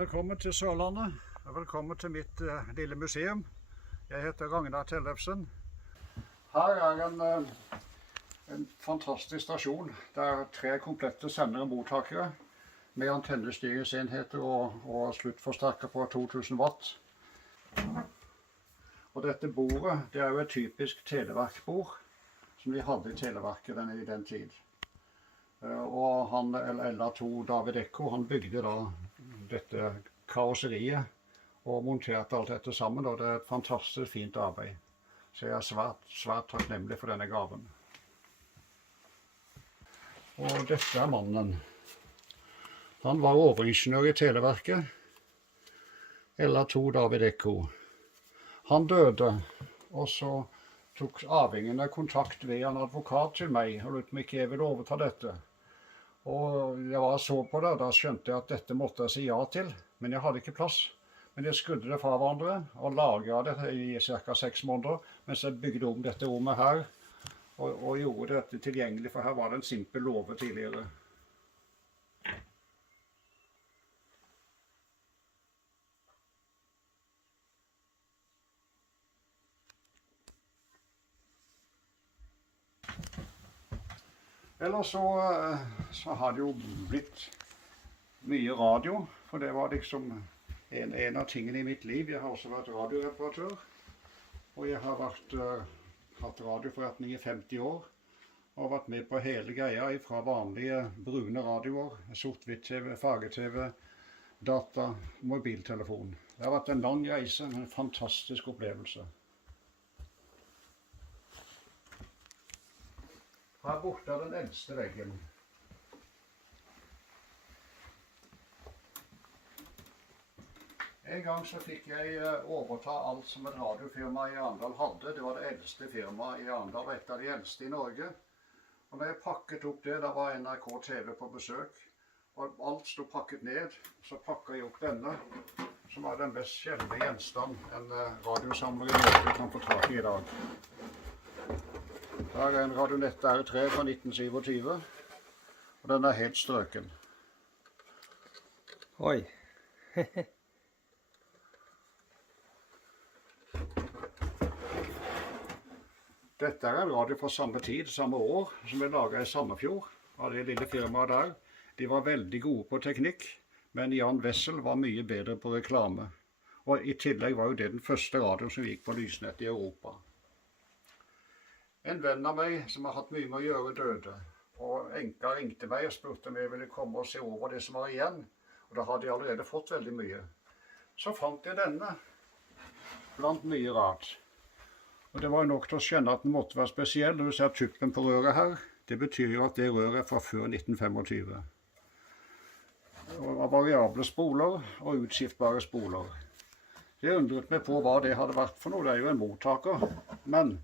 Velkommen til Sørlandet, og velkommen til mitt lille museum. Jeg heter Ragnar Tellefsen. Her er en fantastisk stasjon. Det er 3 komplette sendere og mottakere med antennestyringsenheter og sluttforsterker på 2000 watt. Og dette bordet, det er jo et typisk televerkbord som vi hadde i Televerket i den tid. Og han, LA2 David Ekko, han bygde da dette karosseriet og monterte alt dette sammen, og det er et fantastisk fint arbeid. Så jeg er svært takknemlig for denne gaven. Og dette er mannen. Han var overingeniør i Televerket, LA2 David Ekko. Han døde, og så tok avhengende kontakt ved en advokat til meg, og lurte om ikke jeg ville overta dette. Og jeg så på det, og da skjønte jeg at dette måtte jeg si ja til, men jeg hadde ikke plass. Men jeg skrudde det fra hverandre og lagret det i ca. 6 måneder, mens jeg bygde om dette rommet her, og gjorde dette tilgjengelig, for her var det en simpel låve tidligere. Ellers så har det jo blitt mye radio, for det var liksom en av tingene i mitt liv. Jeg har også vært radioreparatør, og jeg har hatt radioforretning i 50 år, og vært med på hele greia fra vanlige brune radioer, sort-hvitt-TV, farge-TV, data, mobiltelefon. Det har vært en lang reise, men en fantastisk opplevelse. Her borte er den eldste veggen. En gang så fikk jeg overta alt som et radiofirma i Arendal hadde. Det var det eldste firmaet i Arendal, og et av de eldste i Norge. Og når jeg pakket opp det, da var NRK TV på besøk, og alt stod pakket ned, så pakket jeg opp denne, som var den mest sjeldne gjenstand en radiosamler i Norge kan få tak i dag. Her er en Radionette R3 fra 1927, og den er helt strøken. Oi! Dette er en radio fra samme tid, samme år, som ble laget i Sandefjord, av det lille firmaet der. De var veldig gode på teknikk, men Jan Wessel var mye bedre på reklame. Og i tillegg var jo det den første radioen som gikk på lysnett i Europa. En venn av meg som har hatt mye med å gjøre døde, og enka ringte meg og spurte om jeg ville komme og se over det som var igjen, og da hadde jeg allerede fått veldig mye. Så fant jeg denne, blant mye rart. Og det var nok til å skjønne at den måtte være spesiell. Når du ser tuppen på røret her, det betyr jo at det røret er fra før 1925. Det var variable spoler og utskiftbare spoler. Jeg undret meg på hva det hadde vært for noe. Det er jo en mottaker, men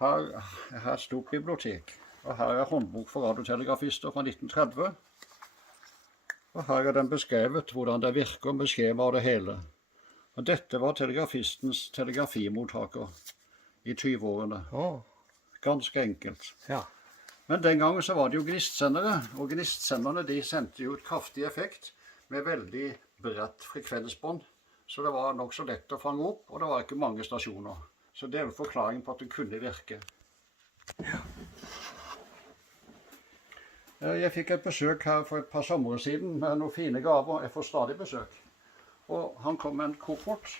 her er et stort bibliotek, og her er håndbok for radiotelegrafister fra 1930. Og her er den beskrevet hvordan det virker med skjema og det hele. Og dette var telegrafistens telegrafimottaker i 20-årene. Ganske enkelt. Ja. Men den gangen så var det jo gnistsendere, og gnistsenderne de sendte jo et kraftig effekt med veldig bredt frekvensbånd. Så det var nok så lett å fange opp, og det var ikke mange stasjoner. Så det er en forklaring på at det kunne virke. Ja. Jeg fikk et besøk her for et par somre siden med noen fine gaver. Jeg får stadig besøk. Og han kom med en koffert.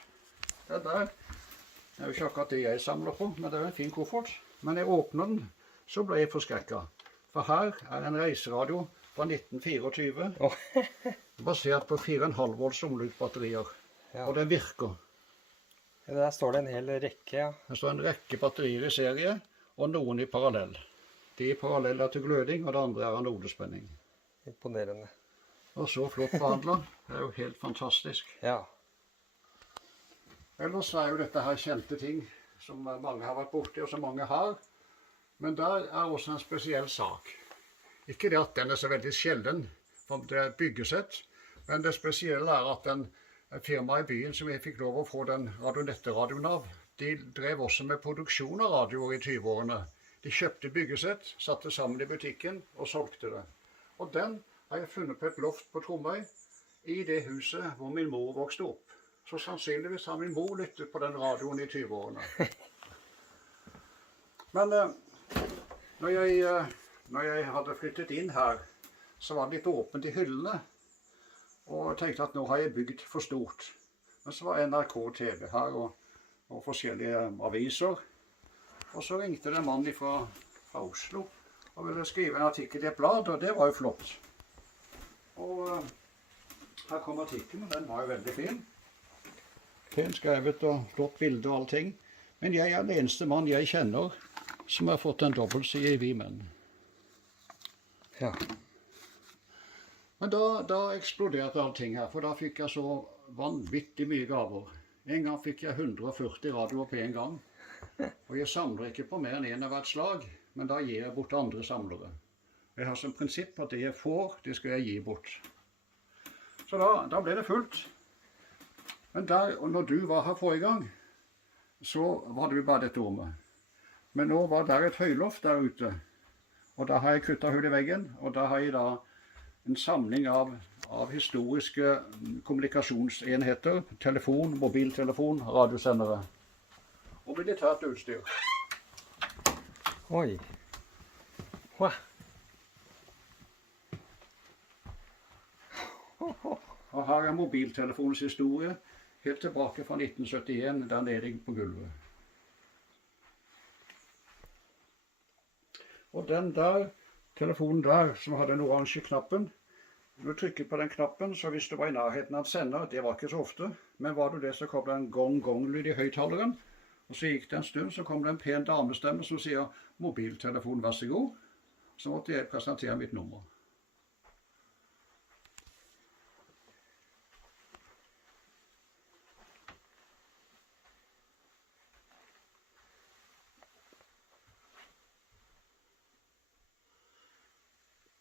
Det der. Det er jo ikke akkurat det jeg samler på, men det er en fin koffert. Men jeg åpner den, så ble jeg forskrekket. For her er en reiseradio fra 1924, basert på 4,5 volts omløpsbatterier. Ja. Og den virker. Der står det en hel rekke, ja. Det står en rekke batterier i serie, og noen i parallell. De i parallell er til gløding, og det andre er anodespenning. Imponerende. Og så flott behandlet. Det er jo helt fantastisk. Ja. Ellers er jo dette her kjente ting, som mange har vært borti, og som mange har. Men der er også en spesiell sak. Ikke det at den er så veldig sjelden, for det er et byggesett, men det spesielle er at firmaet i byen som jeg fikk lov å få den Radionette-radioen av, de drev også med produksjon av radioer i 20-årene. De kjøpte byggesett, satte sammen i butikken og solgte det. Og den har jeg funnet på et loft på Tromøy i det huset hvor min mor vokste opp. Så sannsynligvis har min mor lyttet på den radioen i 20-årene. Men når jeg hadde flyttet inn her, så var det litt åpent i hyllene. Og jeg tenkte at nå har jeg bygd for stort. Men så var NRK TV her og forskjellige aviser. Og så ringte det en mann fra Oslo og ville skrive en artikkel i et blad, og det var jo flott. Og her kom artikkelen, og den var jo veldig fin. Pent skrevet og flott bilde og allting. Men jeg er den eneste mann jeg kjenner som har fått en dobbeltside i Vi Menn. Ja. Men da eksploderte allting her, for da fikk jeg så vanvittig mye gaver. En gang fikk jeg 140 radioer på en gang. Og jeg samler ikke på mer enn en av hvert slag, men da gir jeg bort til andre samlere. Jeg har som prinsipp at det jeg får, det skal jeg gi bort. Så da ble det fullt. Men når du var her forrige gang, så var det jo bare dette rommet. Men nå var det et høyloft der ute, og da har jeg kuttet hull i veggen, og da har jeg da en samling av historiske kommunikasjonsenheter, telefon, mobiltelefon, radiosendere og militært utstyr. Oi. Wow. Og her er mobiltelefonens historie, helt tilbake fra 1971, der nede på gulvet. Og den der, telefonen der, som hadde den oransje knappen, du trykket på den knappen, så hvis du var i nærheten av en sender, det var ikke så ofte, men var du det, så kom det en gong-gong-lyd i høyttaleren, og så gikk det en stund, så kom det en pen damestemme som sier, mobiltelefon, vær så god. Så måtte jeg presentere mitt nummer.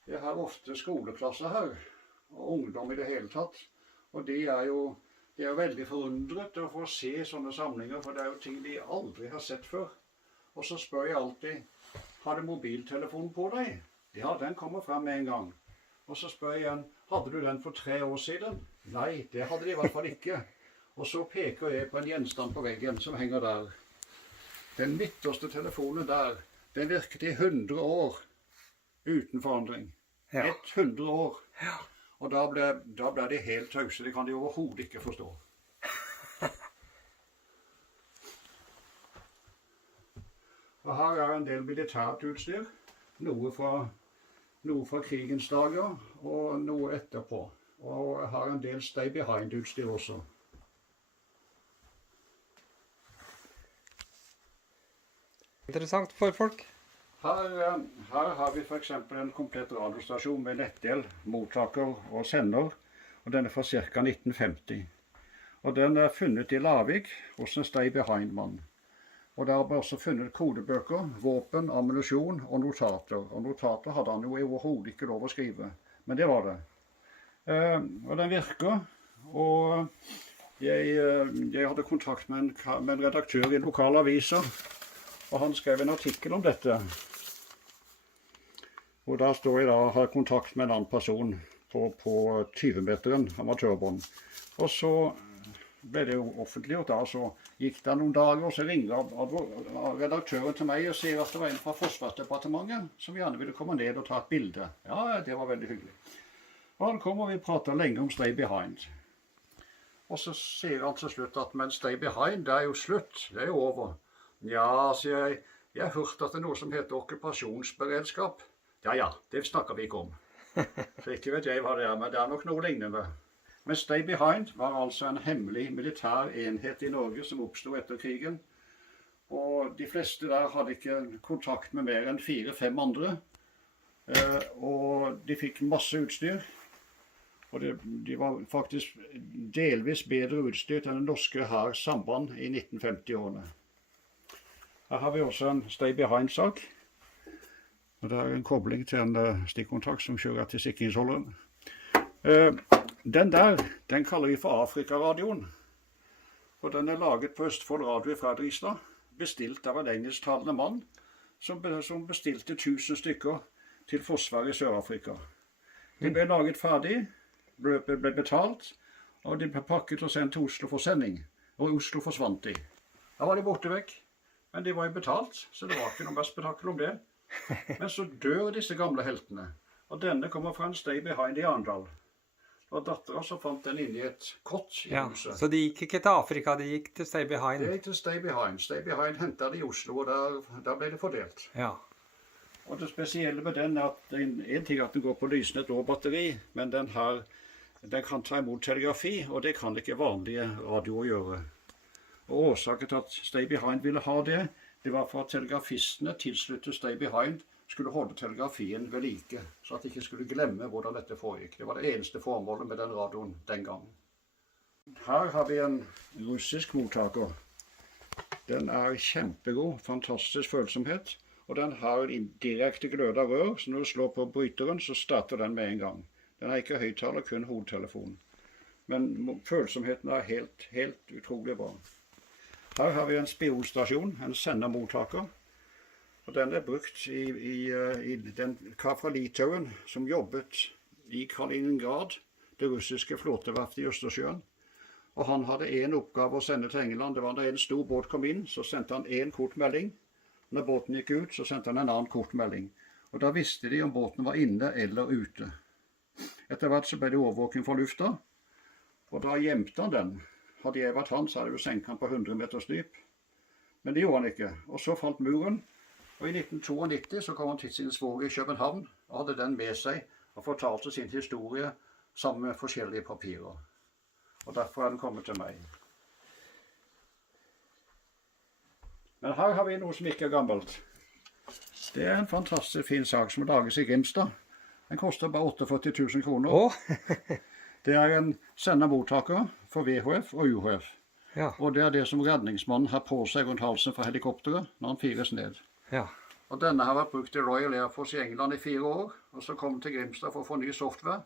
Jeg har ofte skoleklasser her, og ungdom i det hele tatt, og de er jo veldig forundret å få se sånne samlinger, for det er jo ting de aldri har sett før. Og så spør jeg alltid, har du mobiltelefon på deg? Ja, den kommer frem med en gang. Og så spør jeg igjen, hadde du den for 3 år siden? Nei, det hadde de i hvert fall ikke. Og så peker jeg på en gjenstand på veggen som henger der. Den midterste telefonen der, den virket i 100 år uten forandring. Ja. 100 år. Ja. Og da ble de helt tause. Det kan de overhodet ikke forstå. Og her er en del militært utstyr. Noe fra krigens dager, og noe etterpå. Og jeg har en del stay behind-utstyr også. Interessant for folk. Her har vi for eksempel en komplett radiostasjon med nettdel, mottaker og sender, og den er fra ca. 1950. Og den er funnet i Lavik hos en stay behind-mann. Og der har vi også funnet kodebøker, våpen, ammunisjon og notater. Og notater hadde han jo overhodet ikke lov å skrive, men det var det. Og den virker, og jeg hadde kontakt med en redaktør i lokale aviser, og han skrev en artikkel om dette. Og da står jeg da og har kontakt med en annen person på 20-meteren amatørbånd. Og så ble det jo offentliggjort da, så gikk det noen dager, og så ringer redaktøren til meg og sier at det var en fra Forsvarsdepartementet som gjerne ville komme ned og ta et bilde. Ja, det var veldig hyggelig. Og han kom og vi pratet lenge om Stay Behind. Og så sier han til slutt at men Stay Behind, det er jo slutt, det er jo over. Ja, sier jeg har hørt at det er noe som heter okkupasjonsberedskap. Ja, det snakker vi ikke om. Så ikke vet jeg hva det er, men det er nok noe lignende. Men Stay Behind var altså en hemmelig militær enhet i Norge som oppstod etter krigen. Og de fleste der hadde ikke kontakt med mer enn 4-5 andre. Og de fikk masse utstyr. Og de var faktisk delvis bedre utstyrt enn den norske hærs samband i 1950-årene. Her har vi også en Stay Behind-sak. Og det er en kobling til en stikkontakt som kjører til sikringsholderen. Den der, den kaller vi for Afrika-radioen. Og den er laget på Østfold Radio i Fredrikstad, bestilt av en engelsktalende mann, som bestilte 1000 stykker til forsvaret i Sør-Afrika. De ble laget ferdig, ble betalt, og de ble pakket og sendt til Oslo for sending. Og i Oslo forsvant de. Da var de borte vekk. Men de var jo betalt, så det var ikke noe mer spetakkel om det. Men så dør disse gamle heltene. Og denne kommer fra en Stay Behind i Arendal. Og datteren så fant den inne i et kott i Ja, huset. så de gikk ikke til Afrika, de gikk til Stay Behind. Det gikk til Stay Behind. Stay Behind hentet det i Oslo, og der ble det fordelt. Ja. Og det spesielle med den er at en ting er at den går på lysnett og batteri, men den kan ta imot telegrafi, og det kan ikke vanlige radioer gjøre. Og årsaken til at Stay Behind ville ha det, det var for at telegrafistene tilsluttet Stay Behind skulle holde telegrafien ved like, så at de ikke skulle glemme hvordan dette foregikk. Det var det eneste formålet med den radioen den gangen. Her har vi en russisk mottaker. Den er kjempegod, fantastisk følsomhet, og den har en direkte glød av rør, så når du slår på bryteren, så starter den med en gang. Den har ikke høyttaler, kun hovedtelefon. Men følsomheten er helt utrolig bra. Her har vi en spionstasjon, en sendermottaker. Og den er brukt i den kar fra Litauen som jobbet i Kaliningrad, det russiske flåteverftet i Østersjøen. Og han hadde en oppgave å sende til England. Det var da en stor båt kom inn, så sendte han en kortmelding. Når båten gikk ut, så sendte han en annen kortmelding. Og da visste de om båten var inne eller ute. Etter hvert så ble det overvåking fra lufta, og da gjemte han den. Hadde jeg vært han, så hadde jeg jo senket han på 100 meters dyp. Men det gjorde han ikke. Og så falt muren, og i 1992 så kom han til sin svoger i København, og hadde den med seg, og fortalte sin historie sammen med forskjellige papirer. Og derfor er den kommet til meg. Men her har vi noe som ikke er gammelt. Det er en fantastisk fin sak som lages i Grimstad. Den koster bare 48 000 kroner. Åh, Det er en sendermottaker for VHF og UHF. ja, Og det er det som redningsmannen har på seg rundt halsen fra helikopteret når han fyres ned. ja. Og denne har vært brukt i Royal Air Force i England i 4 år, og så kom den til Grimstad for å få ny software.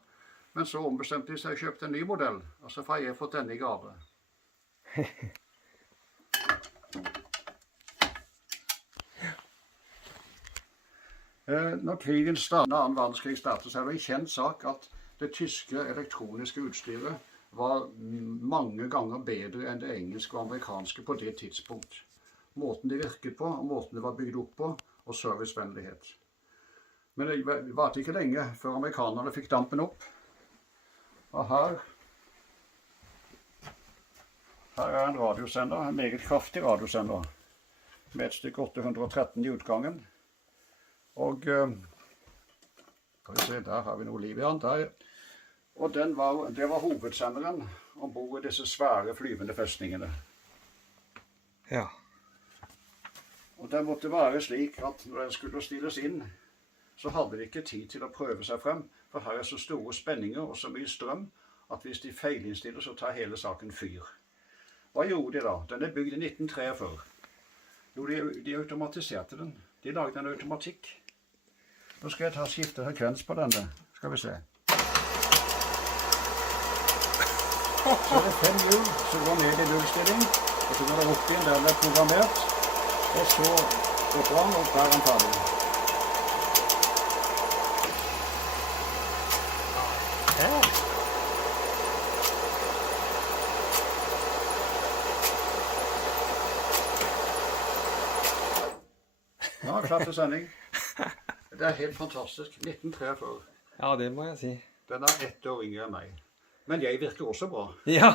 Men så ombestemte de seg og kjøpte en ny modell, og så har jeg fått denne i gave. Når krigen startet, annen verdenskrig startet, så er det en kjent sak at det tyske elektroniske utstyret var mange ganger bedre enn det engelske og amerikanske på det tidspunkt. Måten de virket på, og måten det var bygd opp på, og servicevennlighet. Men det varte ikke lenge før amerikanerne fikk dampen opp. Og her er en radiosender, en meget kraftig radiosender, med et stykke 813 i utgangen. Og skal vi se, der har vi noe liv i den. Og det var hovedsenderen ombord i disse svære flyvende festningene. Ja. Og det måtte være slik at når den skulle stilles inn, så hadde de ikke tid til å prøve seg frem, for her er så store spenninger og så mye strøm, at hvis de feilinnstiller, så tar hele saken fyr. Hva gjorde de da? Den er bygd i 1943. Jo, de automatiserte den. De lagde en automatikk. Nå skal jeg skifte frekvens på denne. Skal vi se. Så er det 5 hjul som går ned i nullstilling, og så går det opp igjen der den er programmert. Og så stopper han, og der er han ferdig. Ja, klart til sending. Det er helt fantastisk. 1943. Ja, det må jeg si. Den er 1 år yngre enn meg. Men jeg virker også bra. Ja.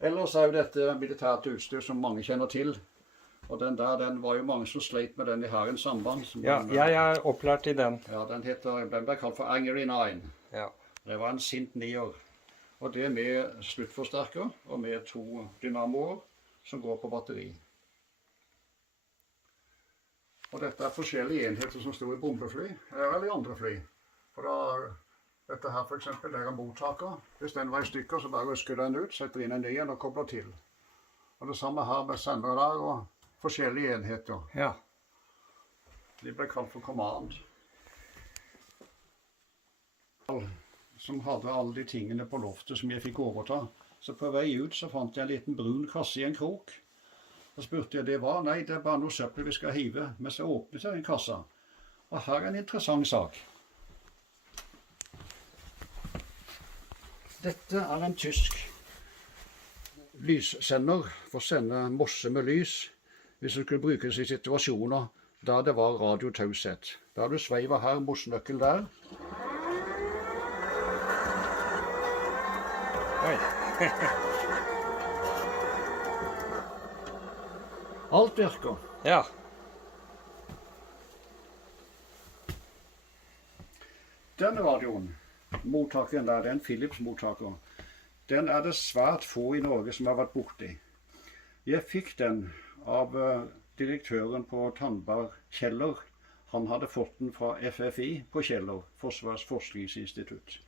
Ellers er jo dette militært utstyr som mange kjenner til. Og den var jo mange som sleit med den i Hærens samband. Ja, jeg er opplært i den. Ja, den ble kalt for Angry 9. Ja. Det var en sint 9-er. Og det med sluttforsterker og med 2 dynamoer som går på batteri. Og dette er forskjellige enheter som står i bombefly, eller i andre fly. For da, dette her for eksempel, det er en mottaker. Hvis den var i stykker, så bare rusker den ut, setter inn en ny og kobler til. Og det samme her med sender der og forskjellige enheter. Ja. De ble kalt for command. Som hadde alle de tingene på loftet som jeg fikk overta. Så på vei ut så fant jeg en liten brun kasse i en krok. Så spurte jeg det var. Nei, det er bare noe søppel vi skal hive. Men så åpnet jeg den kassa. Og her er en interessant sak. Dette er en tysk lyssender for å sende mosse med lys hvis det skulle brukes i situasjoner der det var radiotaushet. Da du sveiver her, mossenøkkel der. Oi. Alt virker. Ja. Denne radioen, mottakeren der, det er en Philips-mottaker. Den er det svært få i Norge som har vært borti. Jeg fikk den av direktøren på Tandberg, Kjeller. Han hadde fått den fra FFI på Kjeller, Forsvarets forskningsinstitutt.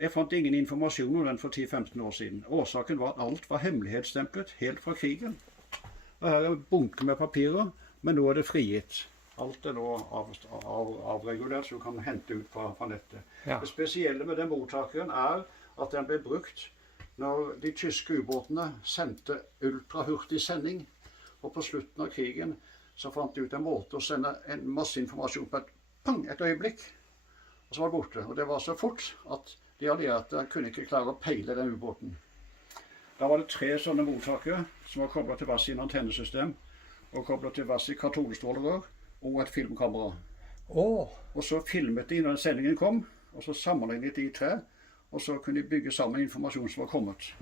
Jeg fant ingen informasjon om den for 10-15 år siden. Årsaken var at alt var hemmelighetsstemplet helt fra krigen. Og her er en bunke med papirer, men nå er det frigitt. Alt er nå avregulert, så du kan hente ut fra nettet. Ja. Det spesielle med den mottakeren er at den ble brukt når de tyske ubåtene sendte ultrahurtig sending. Og på slutten av krigen så fant de ut en måte å sende en masse informasjon på et øyeblikk. Og så var det borte. Og det var så fort at de allierte kunne ikke klare å peile den ubåten. Da var det 3 sånne mottakere som var koblet til hver sin antennesystem, og koblet til hver sin kartonstrålerør og et filmkamera. Og så filmet de når sendingen kom, og så sammenlignet de 3, og så kunne de bygge sammen informasjon som var kommet.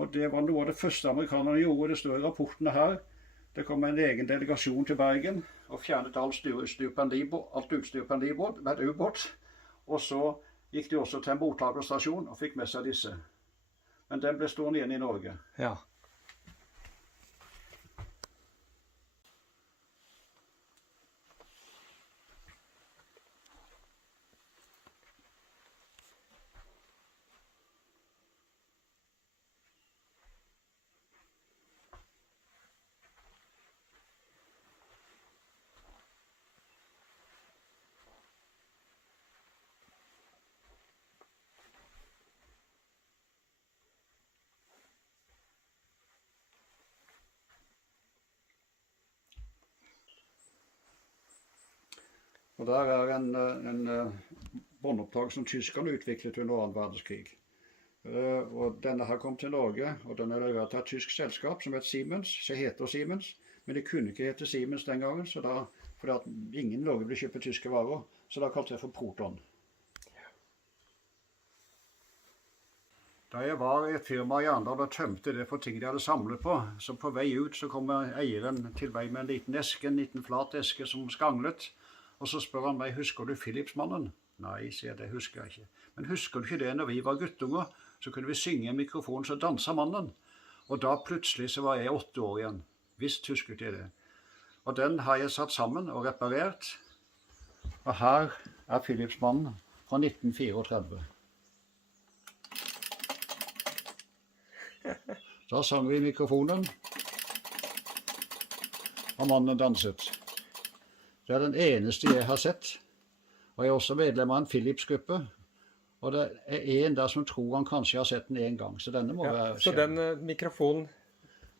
Og det var noe av det første amerikanerne gjorde. Det står i rapportene her. Det kom en egen delegasjon til Bergen og fjernet alt utstyr på en med et ubåt. Og så gikk de også til en mottakerstasjon og fikk med seg disse. Men den ble stående igjen i Norge. Ja. Og der er en båndopptak som tyskerne utviklet under 2. verdenskrig. Og denne her kom til Norge, og den er levert av et tysk selskap som heter Siemens, men det kunne ikke hete Siemens den gangen, fordi at ingen i Norge ble kjøpe tyske varer, så da kalte jeg for Proton. Da jeg var i et firma i Arendal og tømte det for ting de hadde samlet på, så på vei ut så kom eieren til meg med en liten liten flat eske som skanglet. Og så spør han meg, husker du Philips-mannen? Nei, sier jeg, det husker jeg ikke. Men husker du ikke det, når vi var guttunger, så kunne vi synge i mikrofonen, så danset mannen. Og da plutselig så var jeg 8 år igjen. Visst husket jeg det. Og den har jeg satt sammen og reparert. Og her er Philips-mannen fra 1934. Da sang vi i mikrofonen, og mannen danset. Det er den eneste jeg har sett, og jeg er også medlem av en Philips-gruppe, og det er en der som tror han kanskje har sett den en gang, så denne må være... Så den mikrofonen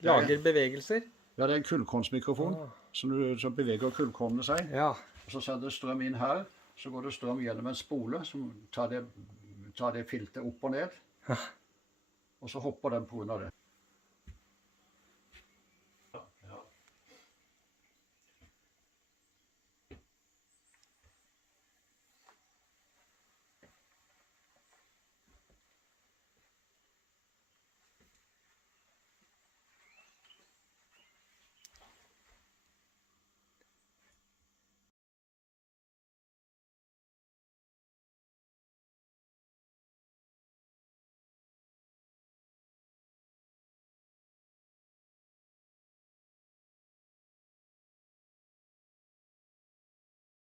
lager bevegelser? Ja, det er en kullkornsmikrofon som beveger kullkornene seg. Ja. Og så sender det strøm inn her, så går det strøm gjennom en spole som tar det filtet opp og ned, og så hopper den på grunn av det.